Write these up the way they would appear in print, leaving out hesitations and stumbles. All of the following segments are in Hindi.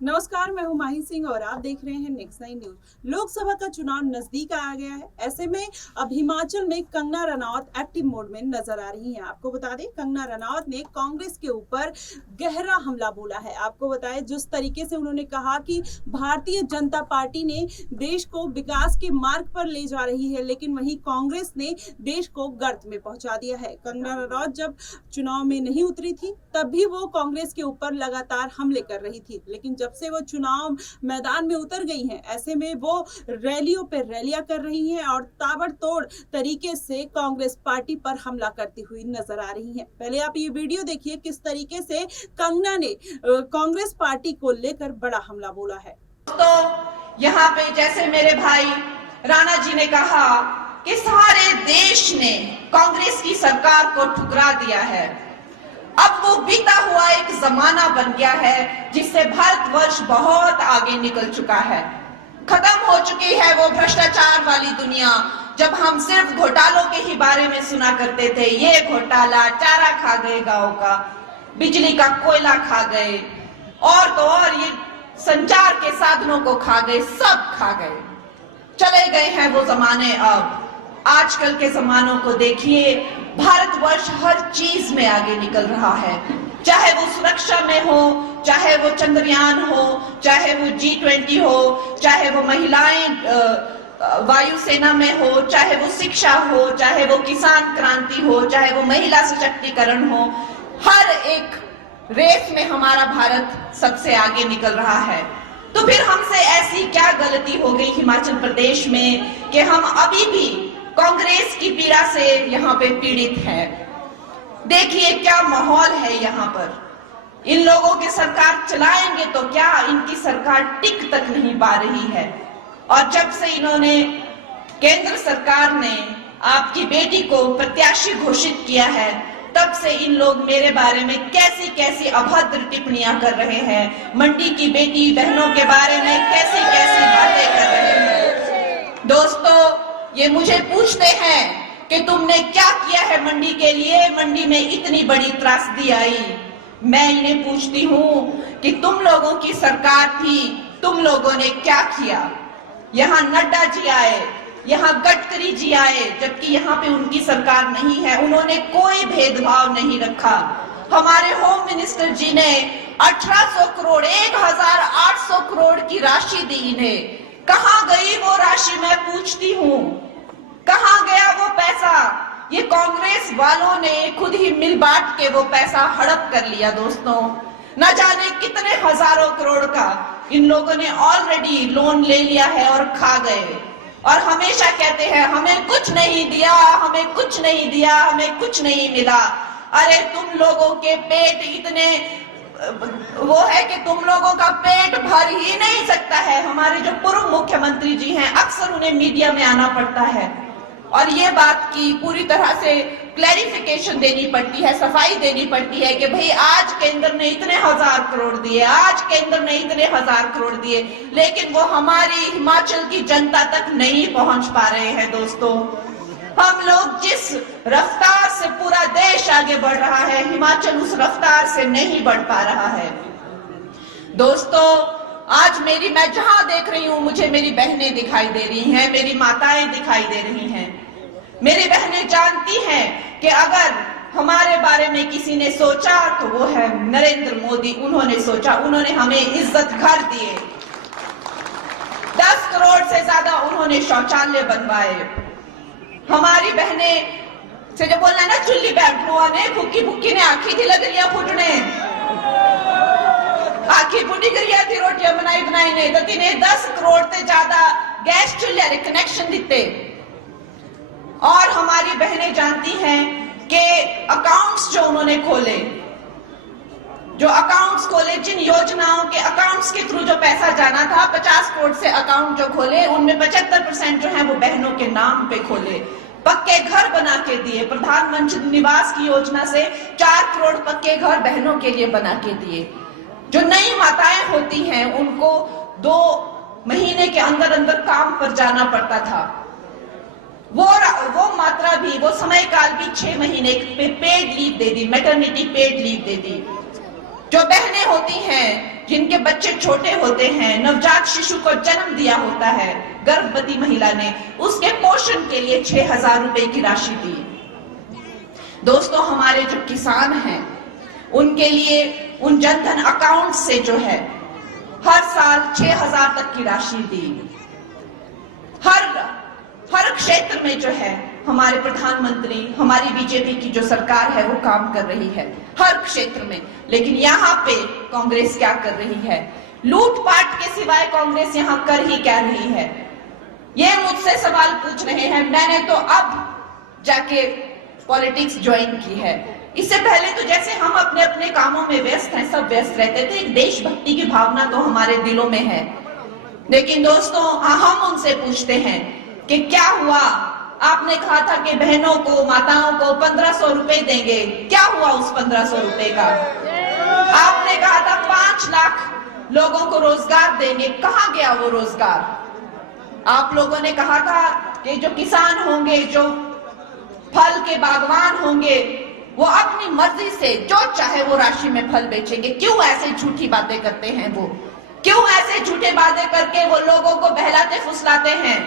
नमस्कार, मैं हूं माही सिंह और आप देख रहे हैं नेक्स्ट 9 न्यूज। लोकसभा का चुनाव नजदीक आ गया है। ऐसे में अब हिमाचल में कंगना रनौत एक्टिव मोड में नजर आ रही हैं। आपको बता दें, कंगना रनौत ने कांग्रेस के ऊपर गहरा हमला बोला है। आपको बताएं, जिस तरीके से उन्होंने कहा कि भारतीय जनता पार्टी ने देश को विकास के मार्ग पर ले जा रही है, लेकिन वहीं कांग्रेस ने देश को गर्त में पहुंचा दिया है। कंगना रनौत जब चुनाव में नहीं उतरी थी तब भी वो कांग्रेस के ऊपर लगातार हमले कर रही थी, लेकिन जब से वो चुनाव मैदान में उतर गई हैं, ऐसे में वो रैलियों पे रैलियां कर रही हैं और ताबड़तोड़ तरीके से कांग्रेस पार्टी पर हमला करती हुई नजर आ रही हैं। पहले आप ये वीडियो देखिए, किस तरीके से कंगना ने कांग्रेस पार्टी को लेकर बड़ा हमला बोला है। तो यहाँ पे जैसे मेरे भाई राणा जी ने कहा कि सारे देश ने कांग्रेस की सरकार को ठुकरा दिया है। अब वो बीता हुआ एक जमाना बन गया है जिससे भारतवर्ष बहुत आगे निकल चुका है। खत्म हो चुकी है वो भ्रष्टाचार वाली दुनिया, जब हम सिर्फ घोटालों के ही बारे में सुना करते थे। ये घोटाला, चारा खा गए गांव का, बिजली का कोयला खा गए, और तो और ये संचार के साधनों को खा गए, सब खा गए। चले गए हैं वो जमाने। अब आजकल के जमानों को देखिए, भारतवर्ष हर चीज में आगे निकल रहा है, चाहे वो सुरक्षा में हो, चाहे वो चंद्रयान हो, चाहे वो G20 हो, चाहे वो महिलाएं वायुसेना में हो, चाहे वो शिक्षा हो, चाहे वो किसान क्रांति हो, चाहे वो महिला सशक्तिकरण हो। हर एक रेस में हमारा भारत सबसे आगे निकल रहा है। तो फिर हमसे ऐसी क्या गलती हो गई हिमाचल प्रदेश में कि हम अभी भी कांग्रेस की पीड़ा से यहाँ पे पीड़ित है। देखिए क्या माहौल है यहाँ पर। इन लोगों की सरकार चलाएंगे तो क्या, इनकी सरकार टिक तक नहीं पा रही है। और जब से इन्होंने, केंद्र सरकार ने आपकी बेटी को प्रत्याशी घोषित किया है, तब से इन लोग मेरे बारे में कैसी कैसी अभद्र टिप्पणियां कर रहे हैं। मंडी की बेटी बहनों के बारे में कैसी कैसी बातें कर रहे हैं। दोस्तों, ये मुझे पूछते हैं कि तुमने क्या किया है मंडी के लिए, मंडी में इतनी बड़ी त्रासदी आई। मैं इन्हें पूछती हूँ कि तुम लोगों की सरकार थी, तुम लोगों ने क्या किया। यहाँ नड्डा जी आए, यहाँ गडकरी जी आए, जबकि यहाँ पे उनकी सरकार नहीं है। उन्होंने कोई भेदभाव नहीं रखा। हमारे होम मिनिस्टर जी ने 1800 करोड़ 1800 करोड़ की राशि दी इन्हें। कहाँ गई वो राशि, मैं पूछती हूँ, कहाँ गया वो पैसा। ये कांग्रेस वालों ने खुद ही मिल बांट के वो पैसा हड़प कर लिया। दोस्तों, न जाने कितने हजारों करोड़ का इन लोगों ने ऑलरेडी लोन ले लिया है और खा गए। और हमेशा कहते हैं हमें कुछ नहीं दिया, हमें कुछ नहीं दिया, हमें कुछ नहीं मिला। अरे तुम लोगों के पेट इतने वो है कि तुम लोगों का पेट भर ही नहीं सकता है। हमारे जो पूर्व मुख्यमंत्री जी हैं, अक्सर उन्हें मीडिया में आना पड़ता है और ये बात की पूरी तरह से क्लैरिफिकेशन देनी पड़ती है, सफाई देनी पड़ती है कि भाई आज केंद्र ने इतने हजार करोड़ दिए, आज केंद्र ने इतने हजार करोड़ दिए, लेकिन वो हमारी हिमाचल की जनता तक नहीं पहुंच पा रहे हैं। दोस्तों, हम लोग जिस रफ्तार से पूरा देश आगे बढ़ रहा है, हिमाचल उस रफ्तार से नहीं बढ़ पा रहा है। दोस्तों, आज मैं जहां देख रही हूं, मुझे मेरी बहनें दिखाई दे रही हैं, मेरी माताएं दिखाई दे रही हैं। मेरी बहनें जानती हैं कि अगर हमारे बारे में किसी ने सोचा तो वो है नरेंद्र मोदी। उन्होंने सोचा, उन्होंने हमें इज्जत घर दिए, 10 करोड़ से ज्यादा उन्होंने शौचालय बनवाए। हमारी बहनें से जो बोलना ना, चुल्ली बैठनुआ ने फुक्की फुक्की ने आखी थी लगरिया फुटने, आखी फुटी करिया थी रोटियां बनाई बनाई ने, तो तिन्हें 10 करोड़ से ज्यादा गैस चूल्हे रे कनेक्शन दिते। और हमारी बहनें जानती हैं कि अकाउंट्स जो उन्होंने खोले, जिन योजनाओं के अकाउंट्स के थ्रू जो पैसा जाना था, 50 करोड़ से अकाउंट जो खोले, उनमें 75% जो है वो बहनों के नाम पे खोले। पक्के घर बना के दिए। प्रधानमंत्री निवास की योजना से 4 करोड़ पक्के घर बहनों के लिए बना के दिए। जो नई माताएं होती हैं उनको 2 महीने के अंदर अंदर काम पर जाना पड़ता था। वो मात्रा भी, वो समय काल भी 6 महीने पे पेड लीव दे दी, मैटरनिटी पेड लीव दे दी। जो बहनें होती हैं जिनके बच्चे छोटे होते हैं, नवजात शिशु को जन्म दिया होता है गर्भवती महिला ने, उसके पोषण के लिए 6,000 रुपए की राशि दी। दोस्तों, हमारे जो किसान हैं उनके लिए उन जनधन अकाउंट से जो है हर साल 6,000 तक की राशि दी। हर क्षेत्र में जो है हमारे प्रधानमंत्री, हमारी बीजेपी की जो सरकार है वो काम कर रही है हर क्षेत्र में। लेकिन यहाँ पे कांग्रेस क्या कर रही है? लूटपाट के सिवाय कांग्रेस यहाँ कर ही क्या रही है? ये मुझसे सवाल पूछ रहे हैं। मैंने तो अब जाके पॉलिटिक्स ज्वाइन की है। इससे पहले तो जैसे हम अपने अपने कामों में व्यस्त हैं, सब व्यस्त रहते थे, एक देशभक्ति की भावना तो हमारे दिलों में है। लेकिन दोस्तों, हम उनसे पूछते हैं कि क्या हुआ? आपने कहा था कि बहनों को, माताओं को 1,500 रुपए देंगे, क्या हुआ उस 1,500 रुपए का? आपने कहा था 5 लाख लोगों को रोजगार देंगे, कहां गया वो रोजगार? आप लोगों ने कहा था कि जो किसान होंगे, जो फल के बागवान होंगे, वो अपनी मर्जी से जो चाहे वो राशि में फल बेचेंगे। क्यों ऐसे झूठी बातें करते हैं वो? क्यों ऐसे झूठे बातें करके वो लोगों को बहलाते फुसलाते हैं,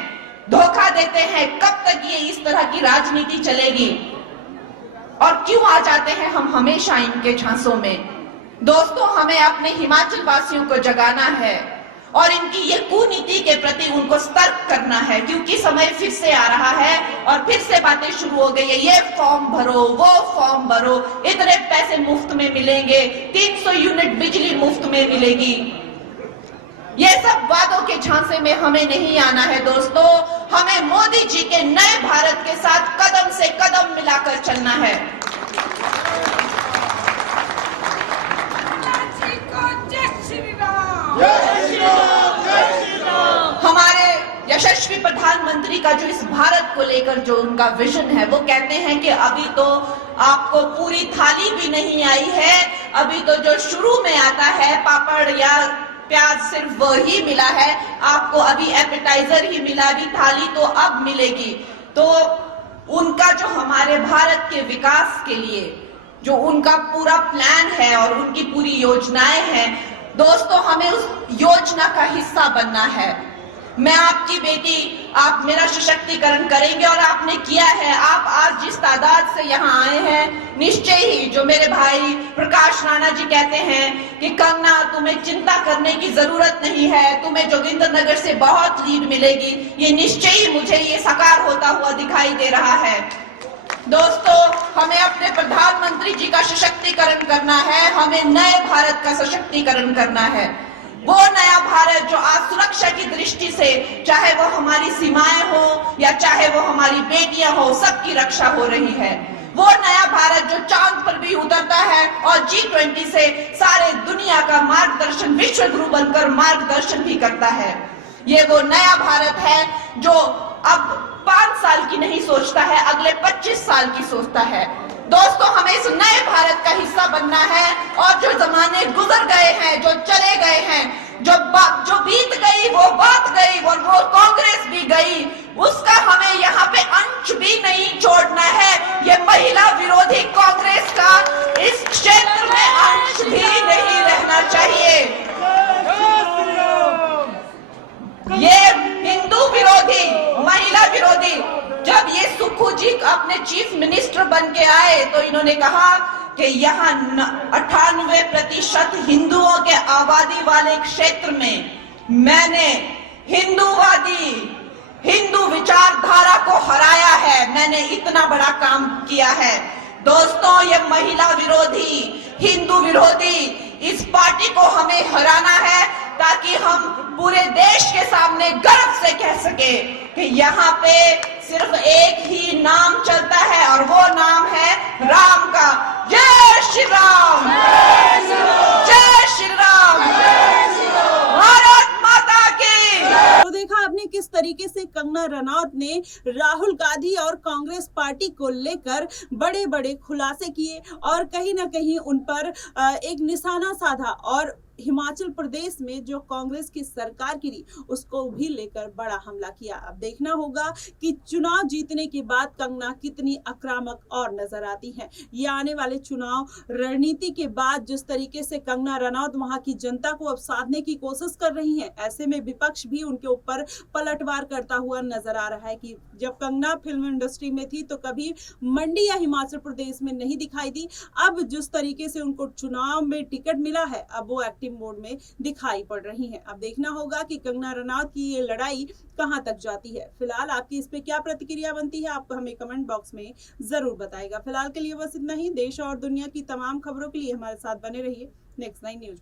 धोखा देते हैं? कब तक ये इस तरह की राजनीति चलेगी? और क्यों आ जाते हैं हम हमेशा इनके झांसों में? दोस्तों, हमें अपने हिमाचल वासियों को जगाना है और इनकी ये कुनीति के प्रति उनको सतर्क करना है, क्योंकि समय फिर से आ रहा है और फिर से बातें शुरू हो गई है। ये फॉर्म भरो, वो फॉर्म भरो, इतने पैसे मुफ्त में मिलेंगे, 300 यूनिट बिजली मुफ्त में मिलेगी। ये सब वादों के झांसे में हमें नहीं आना है दोस्तों। हमें मोदी जी के नए भारत के साथ कदम से कदम मिलाकर चलना है। हमारे यशस्वी प्रधानमंत्री का जो इस भारत को लेकर जो उनका विजन है, वो कहते हैं कि अभी तो आपको पूरी थाली भी नहीं आई है, अभी तो जो शुरू में आता है पापड़ या प्याज सिर्फ वही मिला है, आपको अभी एपेटाइजर ही मिला, अभी थाली तो अब मिलेगी। तो उनका जो हमारे भारत के विकास के लिए जो उनका पूरा प्लान है और उनकी पूरी योजनाएं हैं, दोस्तों, हमें उस योजना का हिस्सा बनना है। मैं आपकी बेटी, आप मेरा सशक्तिकरण करेंगे और आपने किया है। आप आज जिस तादाद से यहाँ आए हैं, निश्चय ही जो मेरे भाई प्रकाश राणा जी कहते हैं कि कंगना, तुम्हें चिंता करने की जरूरत नहीं है, तुम्हें जोगिंद्रनगर से बहुत लीड मिलेगी, ये निश्चय ही मुझे ये साकार होता हुआ दिखाई दे रहा है। दोस्तों, हमें अपने प्रधानमंत्री जी का सशक्तिकरण करना है, हमें नए भारत का सशक्तिकरण करना है। वो नया भारत जो आज सुरक्षा की दृष्टि से, चाहे वो हमारी सीमाएं हो या चाहे वो हमारी बेटियां हो, सबकी रक्षा हो रही है। वो नया भारत जो चांद पर भी उतरता है और G20 से सारे दुनिया का मार्गदर्शन, विश्व गुरु बनकर मार्गदर्शन भी करता है। ये वो नया भारत है जो अब 5 साल की नहीं सोचता है, अगले 25 साल की सोचता है। दोस्तों, हमें इस नए भारत का हिस्सा बनना है और जो जमाने गुजर गए हैं, जो चले गए हैं, जो बीत गई वो बात गई और वो कांग्रेस भी गई, उसका हमें यहाँ पे अंश भी नहीं छोड़ना है। ये महिला विरोधी कांग्रेस का इस क्षेत्र में अंश भी नहीं रहना चाहिए। ये हिंदू विरोधी, महिला विरोधी, जब ये सुक्खू जी अपने चीफ मिनिस्टर बन के आए तो इन्होंने कहा कि यहाँ 98% हिंदुओं के आबादी वाले क्षेत्र में मैंने हिंदूवादी, हिंदू विचारधारा को हराया है, मैंने इतना बड़ा काम किया है। दोस्तों, ये महिला विरोधी, हिंदू विरोधी इस पार्टी को हमें हराना है ताकि हम पूरे देश के सामने गर्व से कह सके कि यहाँ पे सिर्फ एक ही नाम चलता है और वो नाम है राम का। जय श्री राम, जय श्री राम, भारत माता की। तो देखा आपने किस तरीके से कंगना रनौत ने राहुल गांधी और कांग्रेस पार्टी को लेकर बड़े बड़े खुलासे किए और कहीं ना कहीं उन पर एक निशाना साधा और हिमाचल प्रदेश में जो कांग्रेस की सरकार गिरी उसको भी लेकर बड़ा हमला किया। अब देखना होगा कि चुनाव जीतने के बाद कंगना कितनी आक्रामक और नजर आती हैं। ये आने वाले चुनाव रणनीति के बाद जिस तरीके से कंगना रनौत वहां की जनता को अब साधने की कोशिश कर रही हैं, ऐसे में विपक्ष भी उनके ऊपर पलटवार करता हुआ नजर आ रहा है कि जब कंगना फिल्म इंडस्ट्री में थी तो कभी मंडी या हिमाचल प्रदेश में नहीं दिखाई दी। अब जिस तरीके से उनको चुनाव में टिकट मिला है अब वो एक्टिव मोड में दिखाई पड़ रही हैं। अब देखना होगा कि कंगना रनौत की ये लड़ाई कहां तक जाती है। फिलहाल आपकी इस पे क्या प्रतिक्रिया बनती है आपको हमें कमेंट बॉक्स में जरूर बताएगा। फिलहाल के लिए बस इतना ही। देश और दुनिया की तमाम खबरों के लिए हमारे साथ बने रहिए नेक्स्ट 9 न्यूज।